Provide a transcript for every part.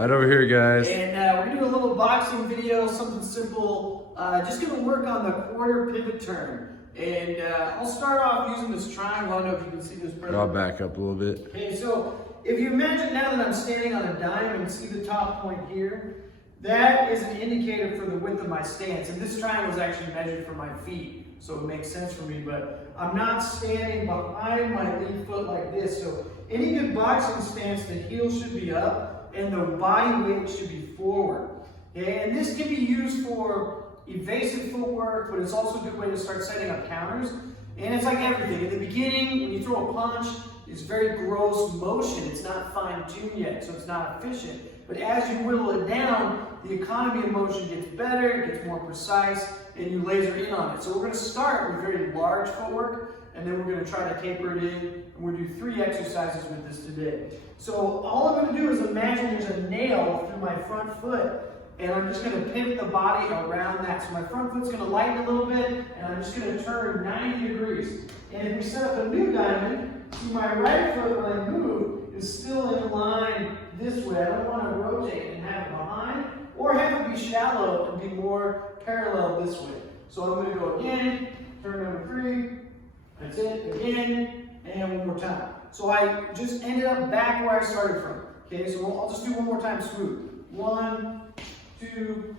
Right over here, guys. And we're gonna do a little boxing video, something simple. Just gonna work on the quarter pivot turn. And I'll start off using this triangle. I don't know if you can see this. I'll back up a little bit. Okay, so if you imagine now that I'm standing on a dime and see the top point here, that is an indicator for the width of my stance. And this triangle is actually measured for my feet, so it makes sense for me. But I'm not standing behind my lead foot like this. So any good boxing stance, the heel should be up and the body weight should be forward. Okay, and this can be used for evasive footwork, but it's also a good way to start setting up counters. And it's like everything. In the beginning, when you throw a punch, it's very gross motion. It's not fine-tuned yet, so it's not efficient. But as you whittle it down, the economy of motion gets better, it gets more precise, and you laser in on it. So we're going to start with very large footwork, and then we're going to try to taper it in, and we're going to do 3 exercises with this today. So all I'm going to do is imagine there's a nail through my front foot, and I'm just going to pivot the body around that. So my front foot's going to lighten a little bit, and I'm just going to turn 90 degrees. And if we set up a new diamond, see my right foot when I move is still in line this way. I don't want to rotate and have it behind, or have it be shallow and be more parallel this way. So I'm going to go again, turn number 3, that's it, again, and one more time. So I just ended up back where I started from. Okay, so I'll just do one more time smooth. 1, 2,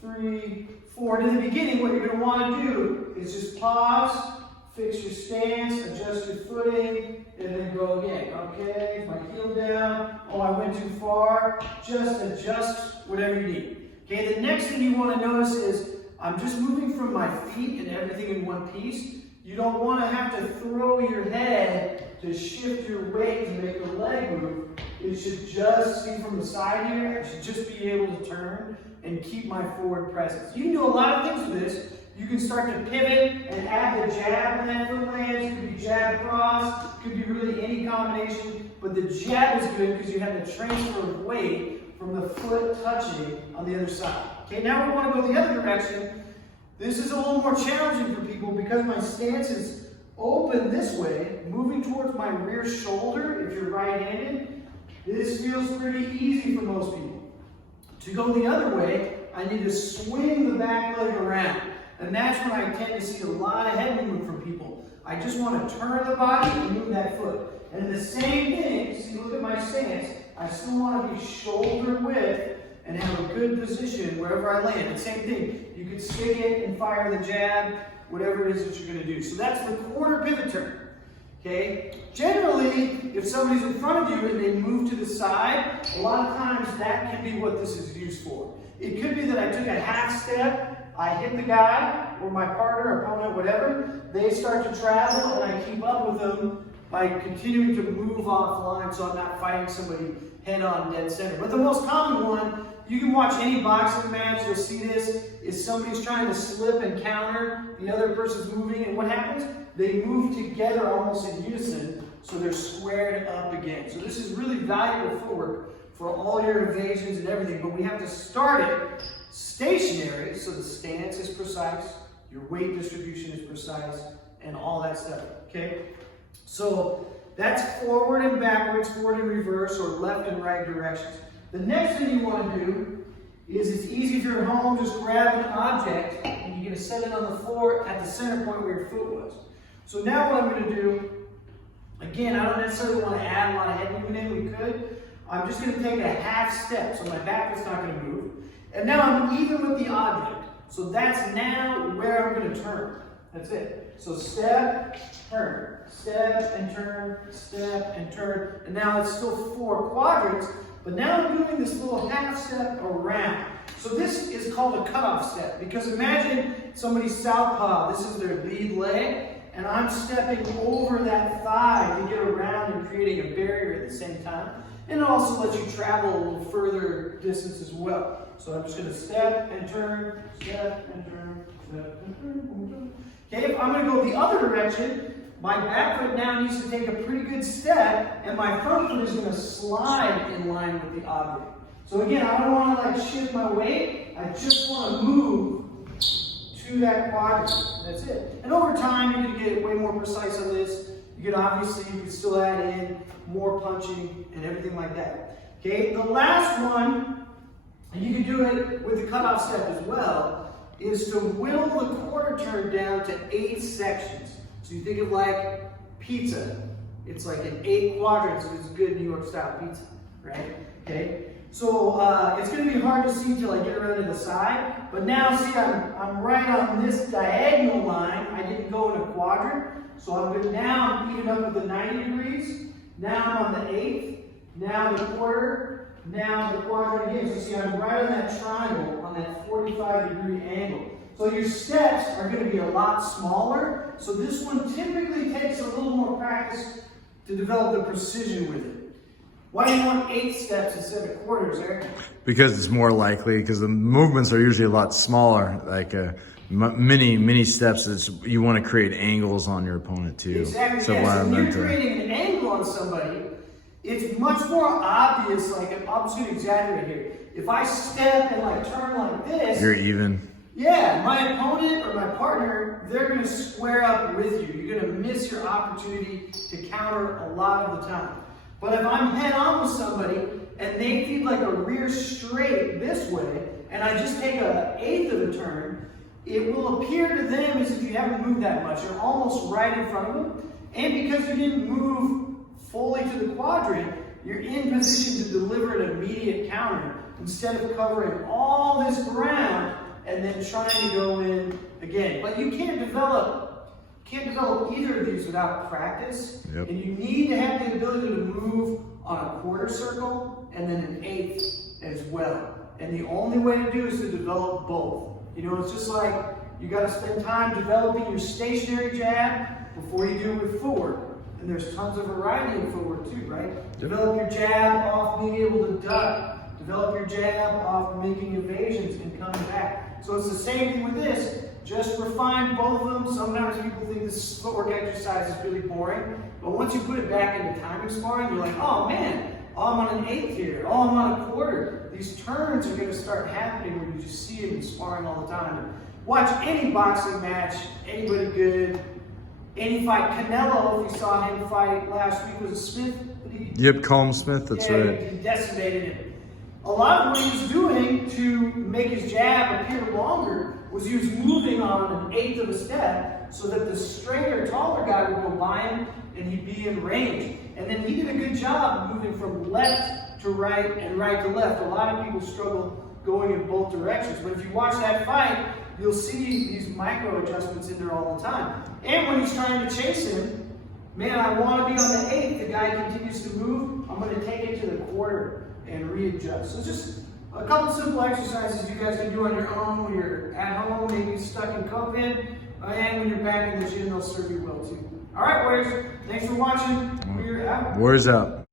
3, 4. And in the beginning, what you're going to want to do is just pause, fix your stance, adjust your footing, and then go again. Okay, my heel down. Oh, I went too far. Just adjust whatever you need. Okay, the next thing you want to notice is I'm just moving from my feet and everything in one piece. You don't want to have to throw your head to shift your weight to make the leg move. It should just, see from the side here, I should just be able to turn and keep my forward presence. You can do a lot of things with this. You can start to pivot and add the jab when that foot lands. It could be jab cross, it could be really any combination, but the jab is good because you have the transfer of weight from the foot touching on the other side. Okay, now we want to go the other direction. This is a little more challenging for people because my stance is open this way, moving towards my rear shoulder if you're right-handed. This feels pretty easy for most people. To go the other way, I need to swing the back leg around. And that's when I tend to see a lot of head movement from people. I just want to turn the body and move that foot. And the same thing, see, look at my stance. I still want to be shoulder width and have a good position wherever I land. The same thing, you can stick it and fire the jab, whatever it is that you're going to do. So that's the quarter pivot turn. Okay? Generally, if somebody's in front of you and they move to the side, a lot of times that can be what this is used for. It could be that I took a half step, I hit the guy, or my partner, opponent, whatever, they start to travel, and I keep up with them by continuing to move offline so I'm not fighting somebody head-on dead center. But the most common one, you can watch any boxing match, you'll see this, is somebody's trying to slip and counter, the other person's moving, and what happens? They move together almost in unison, so they're squared up again. So this is really valuable footwork for all your evasions and everything, but we have to start it stationary, so the stance is precise, your weight distribution is precise, and all that stuff, okay? So that's forward and backwards, forward and reverse, or left and right directions. The next thing you want to do is, it's easy if you're at home, just grab an object, and you're going to set it on the floor at the center point where your foot was. So now what I'm going to do, again, I don't necessarily want to add a lot of head movement in, we could. I'm just going to take a half step, so my back is not going to move. And now I'm even with the object. So that's now where I'm going to turn. That's it. So step, turn, step and turn, step and turn. And now it's still 4 quadrants, but now I'm doing this little half step around. So this is called a cutoff step, because imagine somebody's southpaw, this is their lead leg, and I'm stepping over that thigh to get around and creating a barrier at the same time. And it also lets you travel a little further distance as well. So I'm just going to step and turn, step and turn, step and turn. Okay, if I'm going to go the other direction, my back foot now needs to take a pretty good step, and my front foot is going to slide in line with the object. So again, I don't want to like shift my weight. I just want to move to that quadrant. That's it. And over time, you're going to get way more precise on this. You can obviously, you can still add in more punching and everything like that. Okay, the last one, and you can do it with the cutoff step as well, is to whittle the quarter turn down to 8 sections. So you think of like pizza. It's like in 8 quadrants if it's good New York style pizza, right? Okay. So it's going to be hard to see until I get around to the side. But now see, I'm right on this diagonal line. I didn't go in a quadrant. So I'm good. Now I'm even up with the 90 degrees. Now I'm on the 8th. Now the quarter. Now the quadrant again. So see, I'm right on that triangle on that 45-degree angle. So your steps are going to be a lot smaller. So this one typically takes a little more practice to develop the precision with it. Why do you want 8 steps instead of quarters, Eric? Because it's more likely, because the movements are usually a lot smaller, like many steps. You want to create angles on your opponent too. Exactly, So yes. When you're creating an angle on somebody, it's much more obvious, like I'm just going to exaggerate here. If I step and like turn like this, you're even. Yeah, my opponent or my partner, they're going to square up with you. You're going to miss your opportunity to counter a lot of the time. But if I'm head on with somebody and they feed like a rear straight this way, and I just take an 1/8 of a turn, it will appear to them as if you haven't moved that much. You're almost right in front of them. And because you didn't move fully to the quadrant, you're in position to deliver an immediate counter instead of covering all this ground and then trying to go in again. But you can't develop either of these without practice. Yep. And you need to have the ability to move on a quarter circle and then an 1/8 as well. And the only way to do is to develop both. You know, it's just like you got to spend time developing your stationary jab before you do it with footwork. And there's tons of variety in footwork too, right? Yep. Develop your jab off being able to duck. Develop your jab off making evasions and coming back. So it's the same thing with this. Just refine both of them. Sometimes people think this footwork exercise is really boring, but once you put it back into timing sparring, you're like, oh man, I'm on an 1/8 here. Oh, I'm on a quarter. These turns are going to start happening where you just see them in sparring all the time. And watch any boxing match, anybody good, any fight. Canelo, if you saw him fight last week, was it Smith? Yep, Colm Smith, that's right. He decimated him. A lot of what he was doing to make his jab appear longer was he was moving on an 1/8 of a step so that the straighter, taller guy would go by him and he'd be in range. And then he did a good job moving from left to right and right to left. A lot of people struggle going in both directions. But if you watch that fight, you'll see these micro adjustments in there all the time. And when he's trying to chase him, man, I want to be on the 8th. The guy continues to move. I'm going to take it to the quarter and readjust. So just a couple simple exercises you guys can do on your own when you're at home, maybe stuck in COVID, and when you're back in the gym, they'll serve you well too. All right, Warriors, thanks for watching. We're out. Warriors out.